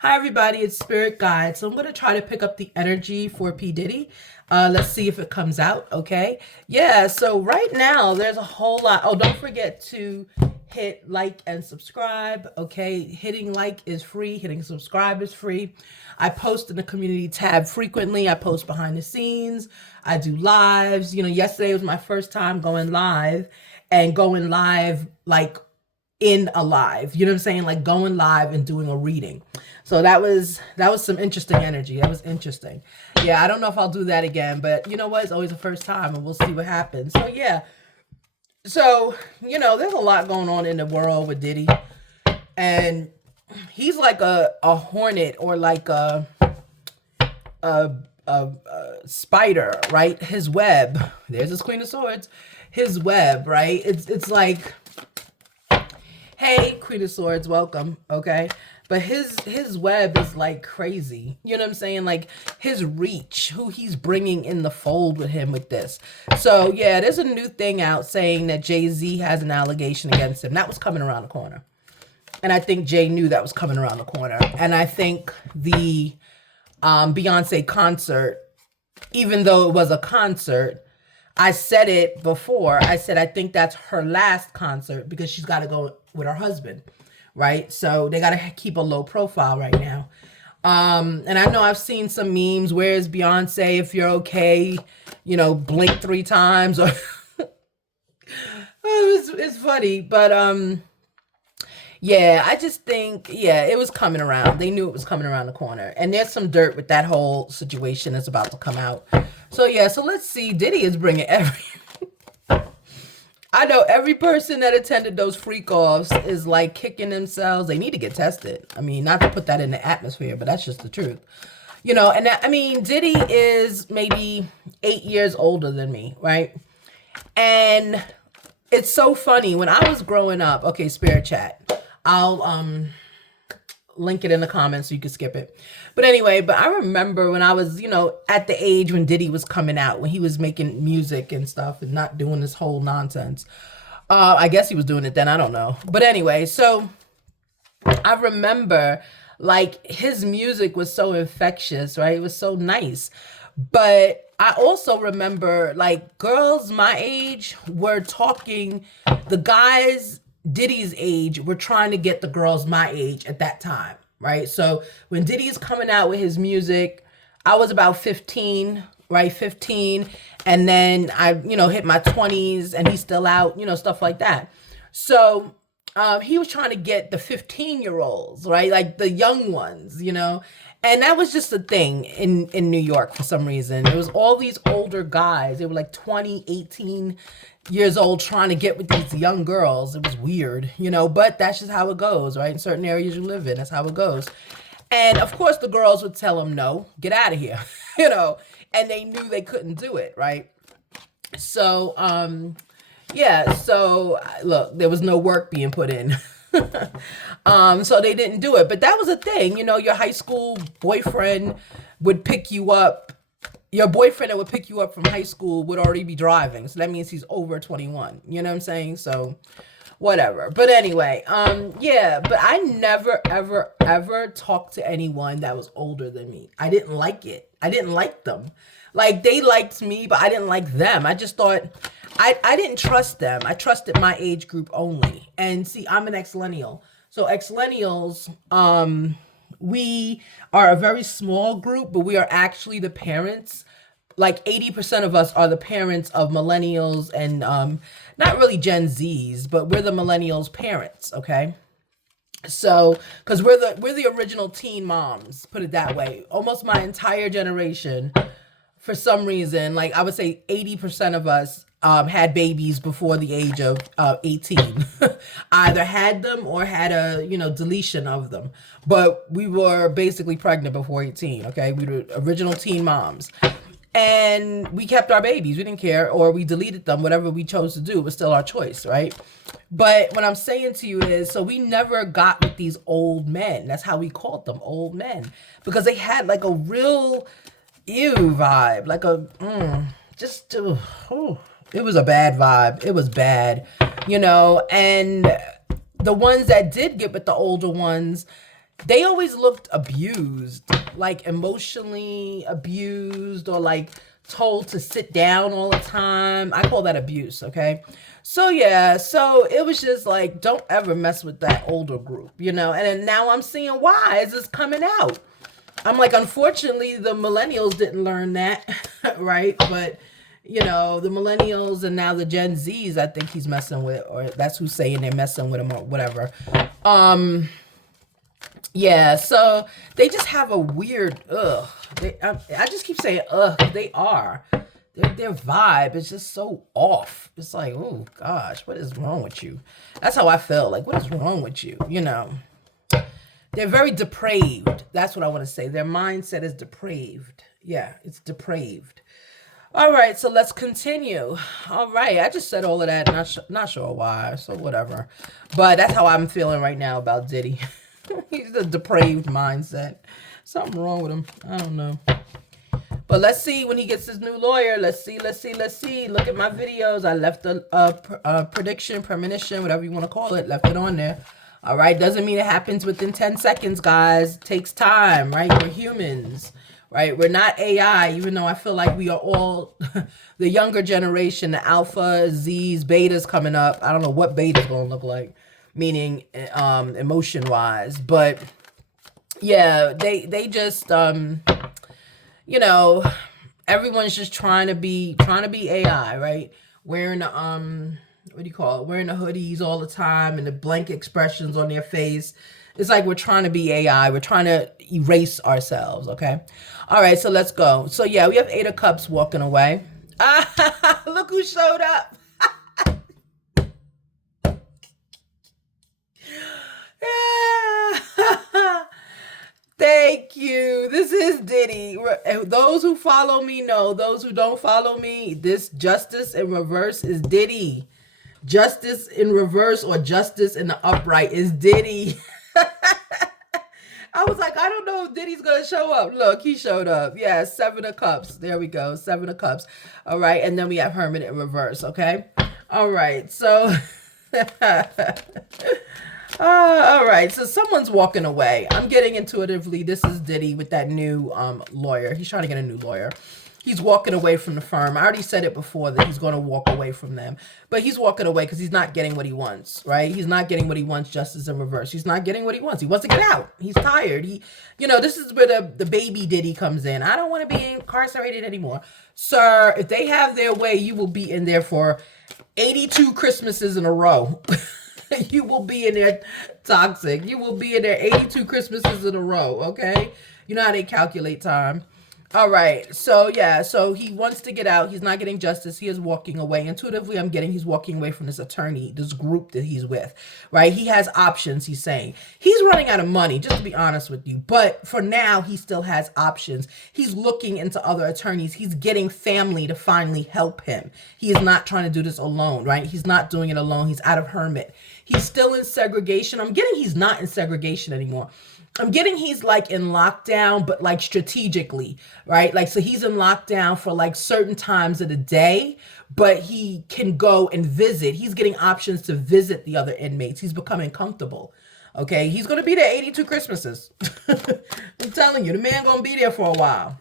Hi, everybody. It's Spirit Guide. So I'm going to try to pick up the energy for P. Diddy. Let's see if it comes out. Okay. Yeah. So right now, there's a whole lot. Oh, don't forget to hit like and subscribe. Okay. Hitting like is free, hitting subscribe is free. I post in the community tab frequently. I post behind the scenes. I do lives. Yesterday was my first time going live and going live like in a live, you know what I'm saying? Like going live and doing a reading. So that was some interesting energy. That was interesting. Yeah, I don't know if I'll do that again, but you know what? It's always the first time and we'll see what happens. So yeah. So, there's a lot going on in the world with Diddy. And he's like a hornet or like a, a spider, right? His web. There's his Queen of Swords. His web, right? It's like, hey, Queen of Swords, welcome. Okay. But his web is like crazy. You know what I'm saying? Like his reach, who he's bringing in the fold with him with this. So yeah, there's a new thing out saying that Jay-Z has an allegation against him. That was coming around the corner. And I think Jay knew that was coming around the corner. And I think the Beyonce concert, even though it was a concert, I said it before. I said I think that's her last concert because she's got to go with her husband, right? So they got to keep a low profile right now. And I know I've seen some memes. Where's Beyonce? If you're okay, blink 3 times. Or it's funny, but yeah, I just think, yeah, it was coming around. They knew it was coming around the corner. And there's some dirt with that whole situation that's about to come out. So yeah, so let's see. Diddy is bringing I know every person that attended those freak offs is like kicking themselves. They need to get tested. I mean, not to put that in the atmosphere, but that's just the truth. And I mean, Diddy is maybe 8 years older than me, right? And it's so funny. When I was growing up, okay, Spirit Chat, I'll link it in the comments so you can skip it. But anyway, but I remember when I was, at the age when Diddy was coming out, when he was making music and stuff and not doing this whole nonsense. I guess he was doing it then, I don't know. But anyway, so I remember like his music was so infectious, right? It was so nice. But I also remember like girls my age were talking, the guys Diddy's age were trying to get the girls my age at that time, right? So when Diddy's coming out with his music, I was about 15, right? 15. And then I, hit my 20s and he's still out, stuff like that. So he was trying to get the 15-year-olds, right? Like the young ones, And that was just a thing in New York for some reason. It was all these older guys. They were like 20, 18 years old trying to get with these young girls. It was weird, but that's just how it goes, right? In certain areas you live in, that's how it goes. And of course the girls would tell him, no, get out of here, and they knew they couldn't do it, right? So, yeah, so look, there was no work being put in. So they didn't do it. But that was a thing, your high school boyfriend would pick you up. Your boyfriend that would pick you up from high school would already be driving. So that means he's over 21. You know what I'm saying? So whatever. But anyway, yeah, but I never, ever, ever talked to anyone that was older than me. I didn't like it. I didn't like them. Like they liked me, but I didn't like them. I just thought I didn't trust them. I trusted my age group only. And see, I'm an ex-millennial. So ex-millennials, we are a very small group, but we are actually the parents. Like 80% of us are the parents of millennials and not really Gen Zs, but we're the millennials' parents, okay? So, because we're the original teen moms, put it that way. Almost my entire generation, for some reason, like I would say 80% of us had babies before the age of 18. Either had them or had a, deletion of them. But we were basically pregnant before 18, okay? We were original teen moms. And we kept our babies. We didn't care, or we deleted them. Whatever we chose to do was still our choice, right? But what I'm saying to you is, so we never got with these old men. That's how we called them, old men. Because they had like a real ew vibe. Like it was a bad vibe. It was bad, And the ones that did get with the older ones, they always looked abused, like emotionally abused, or like told to sit down all the time. I call that abuse, okay? So yeah, so it was just like, don't ever mess with that older group, you know? And then now I'm seeing why is this coming out. I'm like, unfortunately, the millennials didn't learn that, right? But you know, the millennials and now the Gen Zs, I think he's messing with, or that's who's saying they're messing with him or whatever. Yeah, so they just have a weird I just keep saying they are. Their vibe is just so off. It's like, oh gosh, what is wrong with you? That's how I feel. Like, what is wrong with you? You know, they're very depraved. That's what I want to say. Their mindset is depraved. Yeah, it's depraved. All right, so let's continue. All right, I just said all of that. Not sure why. So whatever. But that's how I'm feeling right now about Diddy. He's a depraved mindset. Something wrong with him. I don't know. But let's see when he gets his new lawyer. Let's see. Look at my videos. I left a prediction, premonition, whatever you want to call it. Left it on there. All right. Doesn't mean it happens within 10 seconds, guys. It takes time, right? We're humans, right? We're not AI, even though I feel like we are all the younger generation, the alpha, Z's, betas coming up. I don't know what beta's going to look like, meaning emotion wise. But yeah, they just you know, everyone's just trying to be AI, right? Wearing the what do you call it? Wearing the hoodies all the time and the blank expressions on their face. It's like we're trying to be AI. We're trying to erase ourselves, okay? All right, so let's go. So yeah, we have Eight of Cups walking away. Look who showed up. Thank you. This is Diddy. Those who follow me know. Those who don't follow me, this justice in reverse is Diddy. Justice in reverse or justice in the upright is Diddy. I was like, I don't know if Diddy's going to show up. Look, he showed up. Yeah, Seven of Cups. There we go. Seven of Cups. All right. And then we have Hermit in reverse. Okay. All right. So... all right, so someone's walking away. I'm getting intuitively, this is Diddy with that new lawyer. He's trying to get a new lawyer. He's walking away from the firm. I already said it before that he's going to walk away from them. But he's walking away because he's not getting what he wants, right? He's not getting what he wants, justice in reverse. He's not getting what he wants. He wants to get out. He's tired. This is where the baby Diddy comes in. I don't want to be incarcerated anymore. Sir, if they have their way, you will be in there for 82 Christmases in a row. You will be in there toxic. You will be in there 82 Christmases in a row, okay? You know how they calculate time. All right. So, yeah. So, he wants to get out. He's not getting justice. He is walking away. Intuitively, I'm getting he's walking away from this attorney, this group that he's with, right? He has options, he's saying. He's running out of money, just to be honest with you. But for now, he still has options. He's looking into other attorneys. He's getting family to finally help him. He is not trying to do this alone, right? He's not doing it alone. He's out of hermit. He's still in segregation. I'm getting he's not in segregation anymore. I'm getting he's like in lockdown, but like strategically, right? Like, so he's in lockdown for like certain times of the day, but he can go and visit. He's getting options to visit the other inmates. He's becoming comfortable. Okay. He's going to be there 82 Christmases. I'm telling you, the man going to be there for a while.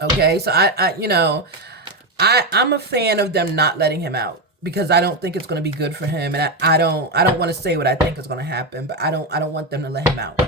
Okay. So I'm a fan of them not letting him out, because I don't think it's going to be good for him. And I don't want to say what I think is going to happen, but I don't want them to let him out.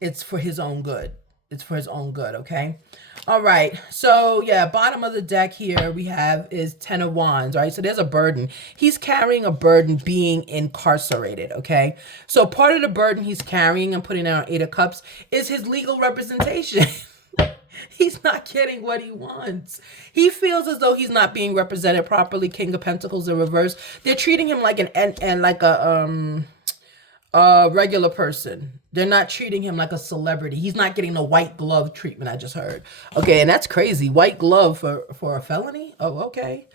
It's for his own good. It's for his own good. Okay. All right. So yeah, bottom of the deck here we have is 10 of Wands, right? So there's a burden. He's carrying a burden being incarcerated. Okay. So part of the burden he's carrying and putting out 8 of Cups is his legal representation. He's not getting what he wants. He feels as though he's not being represented properly. King of Pentacles in reverse. They're treating him like a regular person. They're not treating him like a celebrity. He's not getting the white glove treatment, I just heard. Okay, and that's crazy. White glove for a felony? Oh, okay.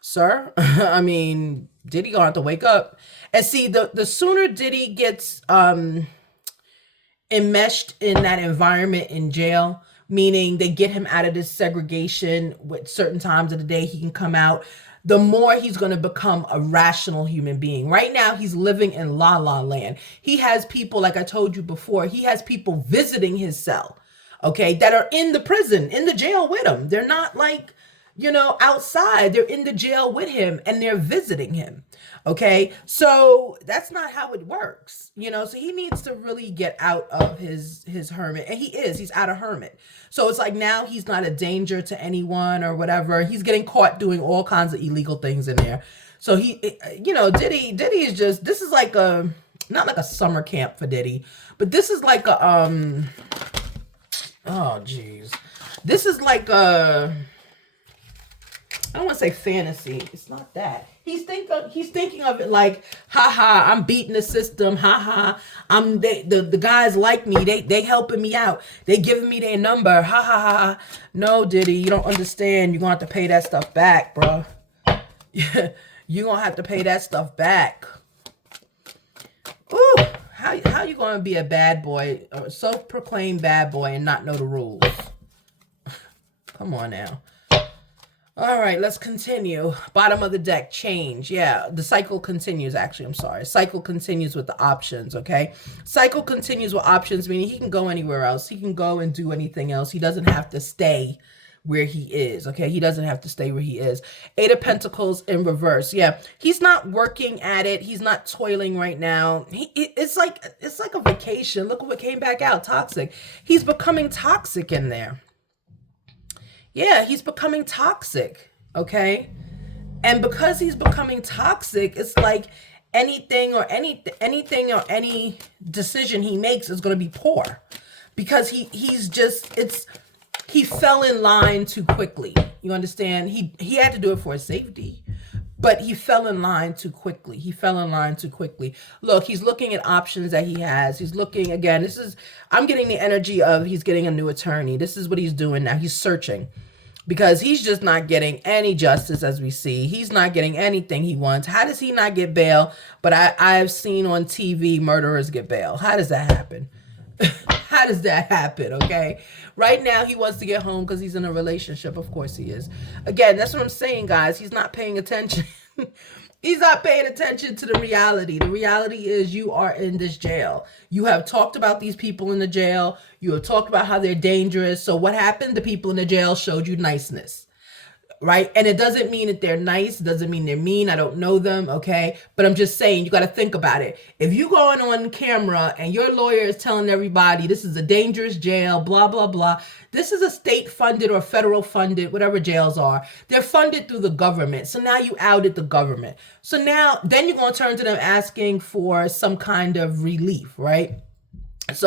Sir, I mean, Diddy gonna have to wake up. And see, the sooner Diddy gets enmeshed in that environment in jail, meaning they get him out of this segregation with certain times of the day he can come out, the more he's going to become a rational human being. Right now, he's living in la la land. He has people, like I told you before, he has people visiting his cell, okay, that are in the prison, in the jail with him. They're not like, outside. They're in the jail with him and they're visiting him. Okay. So that's not how it works, so he needs to really get out of his hermit. And he's out of hermit. So it's like now he's not a danger to anyone or whatever. He's getting caught doing all kinds of illegal things in there. So Diddy is just, this is like not like a summer camp for Diddy, but this is like oh geez. This is like I don't want to say fantasy. It's not that. He's thinking of it like, haha, I'm beating the system. Haha, the guys like me. They helping me out. They giving me their number. Ha ha ha. No, Diddy, you don't understand. You're gonna have to pay that stuff back, bro. You're gonna have to pay that stuff back. Ooh, how you gonna be a bad boy, a self-proclaimed bad boy, and not know the rules? Come on now. All right, let's continue. Bottom of the deck, change. Yeah, the cycle continues, actually. I'm sorry. Cycle continues with the options, okay? Cycle continues with options, meaning he can go anywhere else. He can go and do anything else. He doesn't have to stay where he is, okay? He doesn't have to stay where he is. Eight of Pentacles in reverse. Yeah, he's not working at it. He's not toiling right now. It's like a vacation. Look at what came back out, toxic. He's becoming toxic in there. Yeah, he's becoming toxic, okay? And because he's becoming toxic, it's like anything or any decision he makes is going to be poor. Because he fell in line too quickly. You understand? He had to do it for his safety, but he fell in line too quickly. Look, he's looking at options that he has. He's looking, again, I'm getting the energy of he's getting a new attorney. This is what he's doing now. He's searching because he's just not getting any justice, as we see. He's not getting anything he wants. How does he not get bail? But I've seen on TV murderers get bail. How does that happen? How does that happen? Okay. Right now he wants to get home because he's in a relationship. Of course he is. Again, that's what I'm saying, guys. He's not paying attention. He's not paying attention to the reality. The reality is you are in this jail. You have talked about these people in the jail. You have talked about how they're dangerous. So what happened? The people in the jail showed you niceness. Right? And it doesn't mean that they're nice. It doesn't mean they're mean. I don't know them. Okay. But I'm just saying, you got to think about it. If you're going on camera and your lawyer is telling everybody this is a dangerous jail, blah, blah, blah. This is a state funded or federal funded, whatever jails are. They're funded through the government. So now you outed the government. So now then you're going to turn to them asking for some kind of relief, right?